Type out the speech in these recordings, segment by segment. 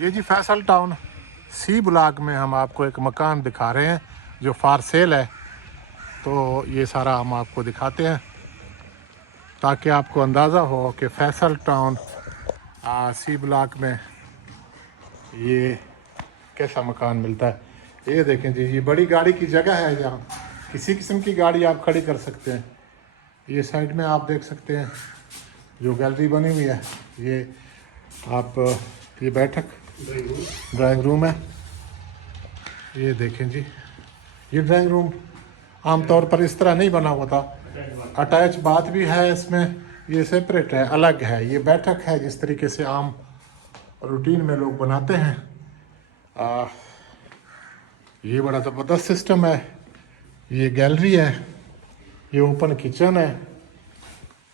ये जी Faisal town C block में हम आपको एक मकान दिखा रहे हैं जो फॉर सेल है। तो ये सारा हम आपको दिखाते हैं ताकि आपको अंदाज़ा हो कि फैसल टाउन सी ब्लॉक में ये कैसा मकान मिलता है। ये देखें जी, ये बड़ी गाड़ी की जगह है, जहाँ किसी किस्म की गाड़ी आप खड़ी कर सकते हैं। ये साइड में आप देख सकते हैं जो गैलरी बनी हुई है, ये आप ये बैठक ड्राइंग रूम है। ये देखें जी, ये ड्राइंग रूम आमतौर पर इस तरह नहीं बना हुआ था, अटैच बाथ भी है इसमें, ये सेपरेट है, अलग है। ये बैठक है जिस तरीके से आम रूटीन में लोग बनाते हैं। ये बड़ा ज़बरदस्त सिस्टम है। ये गैलरी है, ये ओपन किचन है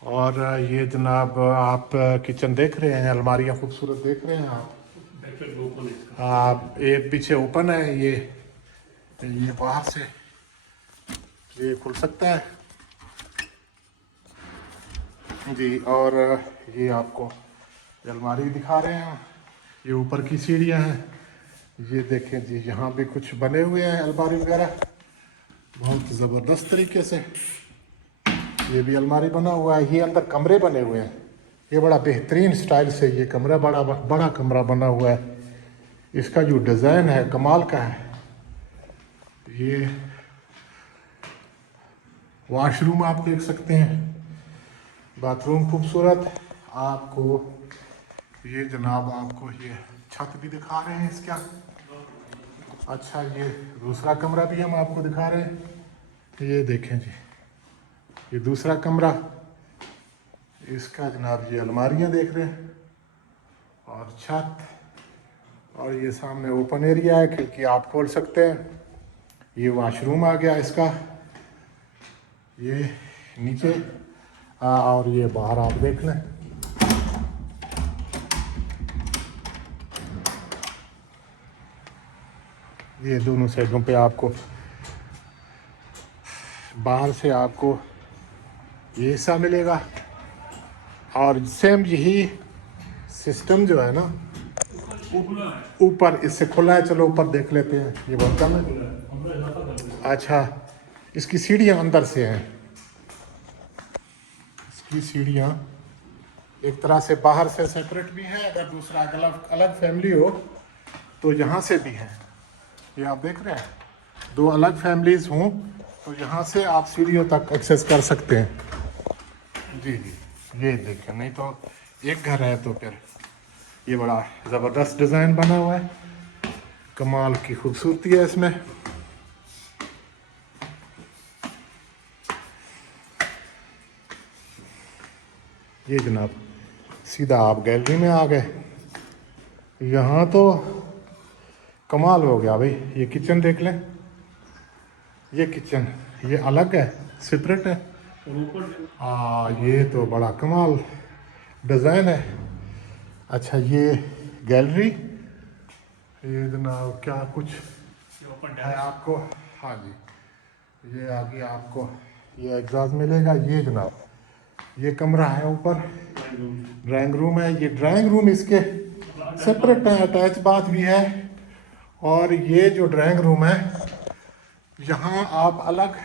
और ये जनाब आप किचन देख रहे हैं, अलमारियाँ खूबसूरत देख रहे हैं आप ये पीछे ओपन है, ये बाहर से ये खुल सकता है जी। और ये आपको अलमारी दिखा रहे हैं, ये ऊपर की सीढ़ियाँ हैं। ये देखें जी, यहाँ भी कुछ बने हुए हैं अलमारी वगैरह बहुत ज़बरदस्त तरीके से। ये भी अलमारी बना हुआ है, ये अंदर कमरे बने हुए हैं। ये बड़ा बेहतरीन स्टाइल से ये कमरा बड़ा कमरा बना हुआ है। इसका जो डिज़ाइन है कमाल का है। ये वॉशरूम आप देख सकते हैं, बाथरूम खूबसूरत। आपको ये जनाब आपको ये छत भी दिखा रहे हैं इसका। अच्छा, ये दूसरा कमरा भी हम आपको दिखा रहे हैं। ये देखें जी, ये दूसरा कमरा, इसका जनाब ये अलमारियां देख रहे हैं और छत, और ये सामने ओपन एरिया है, खिड़की आप खोल सकते हैं। ये वॉशरूम आ गया इसका, ये नीचे और ये बाहर आप देख लें। ये दोनों साइडों पे आपको बाहर से आपको ये हिस्सा मिलेगा और सेम यही सिस्टम जो है ना ऊपर इससे खुला है। चलो ऊपर देख लेते हैं, ये बहुत कम है। अच्छा, इसकी सीढ़ियाँ अंदर से हैं, इसकी सीढ़ियाँ एक तरह से बाहर से सेपरेट भी हैं। अगर दूसरा अलग फैमिली हो तो यहाँ से भी है, ये आप देख रहे हैं, दो अलग फैमिलीज़ हों तो यहाँ से आप सीढ़ियों तक एक्सेस कर सकते हैं जी। ये देखें, नहीं तो एक घर है तो फिर ये बड़ा ज़बरदस्त डिज़ाइन बना हुआ है, कमाल की खूबसूरती है इसमें। ये जनाब सीधा आप गैलरी में आ गए। यहाँ तो कमाल हो गया भाई। ये किचन देख लें, ये किचन ये अलग है, सेपरेट है। ये तो बड़ा कमाल डिज़ाइन है। अच्छा, ये गैलरी, ये जनाब क्या कुछ है आपको, हाँ जी, ये आगे आपको ये एग्जॉस्ट मिलेगा। ये जनाब ये कमरा है ऊपर, ड्राइंग रूम है। ये ड्राइंग रूम इसके सेपरेट है, अटैच बाथ भी है। और ये जो ड्राइंग रूम है, यहाँ आप अलग,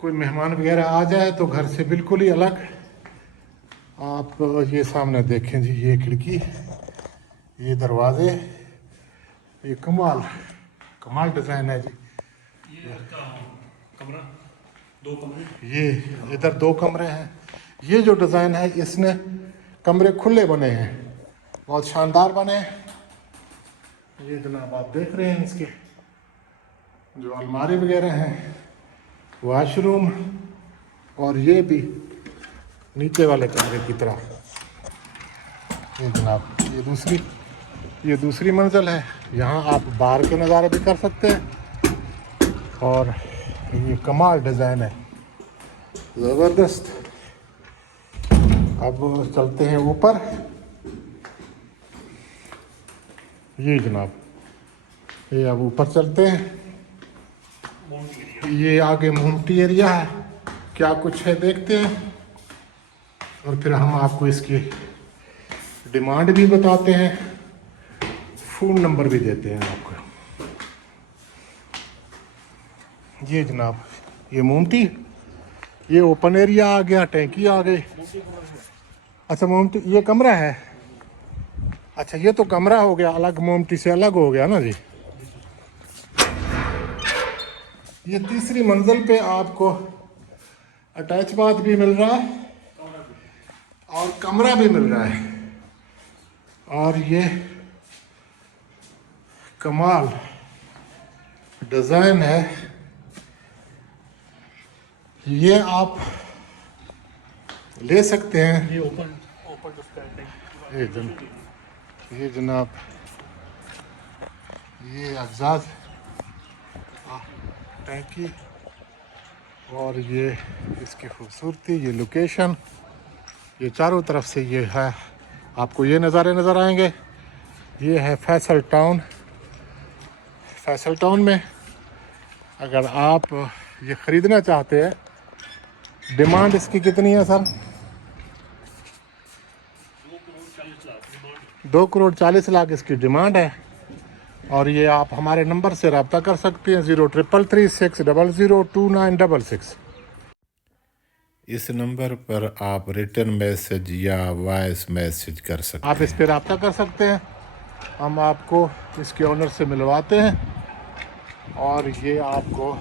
कोई मेहमान वगैरह आ जाए तो घर से बिल्कुल ही अलग आप ये सामने देखें जी, ये खिड़की, ये दरवाजे, ये कमाल डिज़ाइन है जी। कमरा, दो कमरे, ये इधर दो कमरे हैं। ये जो डिज़ाइन है इसने कमरे खुले बने हैं, बहुत शानदार बने हैं। ये जनाब आप देख रहे हैं इसके जो अलमारी वगैरह हैं, वॉशरूम, और ये भी नीचे वाले कमरे की तरह। ये जनाब ये दूसरी मंजिल है, यहाँ आप बाहर के नज़ारे भी कर सकते हैं। और ये कमाल डिज़ाइन है, ज़बरदस्त। अब चलते हैं ऊपर। ये जनाब ये अब ऊपर चलते हैं। ये आगे मोमटी एरिया है, क्या कुछ है देखते हैं और फिर हम आपको इसकी डिमांड भी बताते हैं। फ़ोन नंबर भी देते हैं आपको। ये जनाब ये मोमटी, ये ओपन एरिया आ गया, टैंकी आ गई। अच्छा मोमटी ये कमरा है। अच्छा ये तो कमरा हो गया अलग, मोमटी से अलग हो गया ना जी। ये तीसरी मंजिल पे आपको अटैच बाथ भी मिल रहा है और कमरा भी मिल रहा है। और ये कमाल डिज़ाइन है। ये आप ले सकते हैं। ये open open to sky tank. ये जनाब ये एग्जाज टैंकी और ये इसकी खूबसूरती, ये लोकेशन, ये चारों तरफ से ये है। आपको ये नज़ारे नज़र आएंगे। ये है फैसल टाउन। फैसल टाउन में अगर आप ये ख़रीदना चाहते हैं, डिमांड इसकी कितनी है सर? 2,40,00,000 इसकी डिमांड है। और ये आप हमारे नंबर से रब्ता कर सकते हैं 033360029666। इस नंबर पर आप रिटर्न मैसेज या वॉइस मैसेज कर सकते आप हैं। इस पर रब्ता कर सकते हैं। हम आपको इसके ओनर से मिलवाते हैं और ये आपको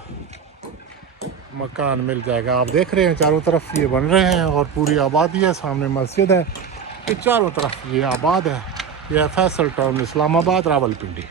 मकान मिल जाएगा। आप देख रहे हैं चारों तरफ ये बन रहे हैं और पूरी आबादी है। सामने मस्जिद है। ये चारों तरफ ये आबाद है। यह फैसल टाउन, इस्लामाबाद, रावलपिंडी।